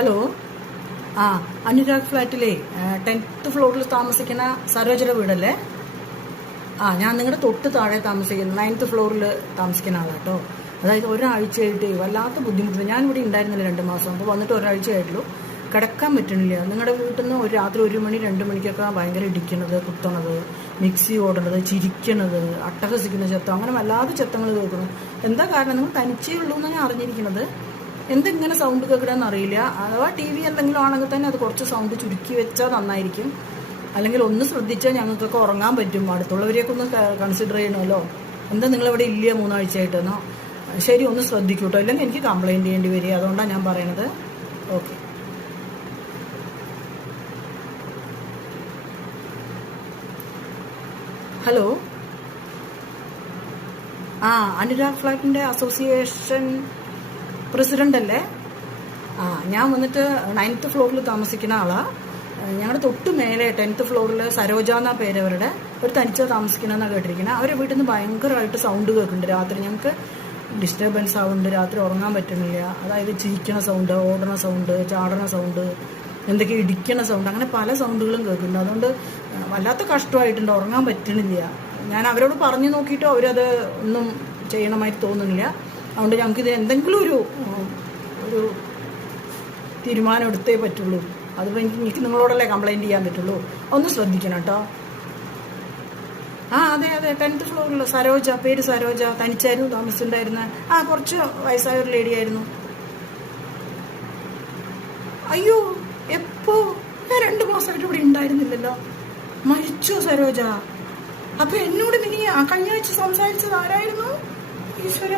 Hello. Anurag ഫ്ലാറ്റിലെ 10th ഫ്ലോറിൽ താമസിക്കുന്ന സരോജയുടെ വീടല്ലേ? ഞാൻ നിങ്ങളുടെ തൊട്ട് താഴെ താമസിക്കുന്ന 9th ഫ്ലോറിൽ താമസിക്കുന്ന ആളാട്ടോ. അതായത് ഒരാഴ്ചയായിട്ട് വല്ലാത്ത ബുദ്ധിമുട്ടുണ്ട്. ഞാനിവിടെ ഉണ്ടായിരുന്നില്ല 2 മാസം. അപ്പോൾ വന്നിട്ട് ഒരാഴ്ചയായിട്ടുള്ളൂ. കിടക്കാൻ പറ്റണില്ല. നിങ്ങളുടെ വീട്ടിൽ നിന്ന് ഒരു രാത്രി 1 മണി 2 മണിക്കൊക്കെ ഭയങ്കര ഇടിക്കണത്, കുത്തണത്, മിക്സി ഓടണത്, ചിരിക്കണത്, അട്ടഹസിക്കുന്ന ശബ്ദം, അങ്ങനെ വല്ലാതെ ശബ്ദങ്ങൾ കേൾക്കണം. എന്താ കാരണം? നിങ്ങൾ തനിച്ചേ ഉള്ളൂ എന്നാണ് ഞാൻ അറിഞ്ഞിരിക്കുന്നത്. എന്തെങ്ങനെ സൗണ്ട് കേൾക്കണമെന്ന് അറിയില്ല. അഥവാ TV എന്തെങ്കിലും ആണെങ്കിൽ തന്നെ അത് കുറച്ച് സൗണ്ട് ചുരുക്കി വെച്ചാൽ നന്നായിരിക്കും. അല്ലെങ്കിൽ ഒന്ന് ശ്രദ്ധിച്ചാൽ ഞങ്ങൾക്കൊക്കെ ഉറങ്ങാൻ പറ്റും. അടുത്തുള്ളവരെയൊക്കെ ഒന്ന് കൺസിഡർ ചെയ്യണമല്ലോ. എന്താ നിങ്ങളിവിടെ ഇല്ല 3 ആഴ്ചയായിട്ടെന്നോ? ശരി, ഒന്ന് ശ്രദ്ധിക്കൂട്ടോ. ഇല്ലെങ്കിൽ എനിക്ക് കംപ്ലയിൻറ്റ് ചെയ്യേണ്ടി വരിക. അതുകൊണ്ടാണ് ഞാൻ പറയണത്. ഓക്കെ. ഹലോ. അനുരാഗ് ഫ്ലാറ്റിൻ്റെ അസോസിയേഷൻ പ്രസിഡന്റ് അല്ലേ? ഞാൻ വന്നിട്ട് 9th ഫ്ലോറിൽ താമസിക്കുന്ന ആളാണ്. ഞങ്ങളുടെ തൊട്ട് മേലെ 10th ഫ്ലോറിൽ സരോജ എന്നാ പേര് അവരുടെ. ഒരു തനിച്ച താമസിക്കണമെന്നാണ് കേട്ടിരിക്കുന്നത്. അവരെ വീട്ടിൽ നിന്ന് ഭയങ്കരമായിട്ട് സൗണ്ട് കേൾക്കുന്നുണ്ട്. രാത്രി ഞങ്ങൾക്ക് ഡിസ്റ്റർബൻസ് ആവുന്നുണ്ട്. രാത്രി ഉറങ്ങാൻ പറ്റുന്നില്ല. അതായത് ചിരിക്കണ സൗണ്ട്, ഓടണ സൗണ്ട്, ചാടണ സൗണ്ട്, എന്തൊക്കെ ഇടിക്കണ സൗണ്ട്, അങ്ങനെ പല സൗണ്ടുകളും കേൾക്കുന്നുണ്ട്. അതുകൊണ്ട് വല്ലാത്ത കഷ്ടമായിട്ടുണ്ട്. ഉറങ്ങാൻ പറ്റണില്ല. ഞാൻ അവരോട് പറഞ്ഞു നോക്കിയിട്ടും അവരത് ഒന്നും ചെയ്യണമായിട്ട് തോന്നുന്നില്ല. അതുകൊണ്ട് ഞങ്ങൾക്കിത് എന്തെങ്കിലും ഒരു തീരുമാനം എടുത്തേ പറ്റുള്ളൂ. അതിപ്പോൾ എനിക്ക് നിങ്ങളോടല്ലേ കംപ്ലയിൻറ്റ് ചെയ്യാൻ പറ്റുള്ളൂ. ഒന്ന് ശ്രദ്ധിക്കണം കേട്ടോ. അതെ 10th ഫ്ലോറിൽ സരോജ, പേര് സരോജ. തനിച്ചായിരുന്നു താമസിച്ചിട്ടുണ്ടായിരുന്ന. കുറച്ച് വയസ്സായ ഒരു ലേഡി ആയിരുന്നു. അയ്യോ, എപ്പോ? ഞാൻ 2 മാസമായിട്ട് ഇവിടെ ഉണ്ടായിരുന്നില്ലല്ലോ. മരിച്ചോ സരോജ? അപ്പൊ എന്നോട് നീ കഴിഞ്ഞ ആഴ്ച സംസാരിച്ചത് ആരായിരുന്നു? ഈശ്വര.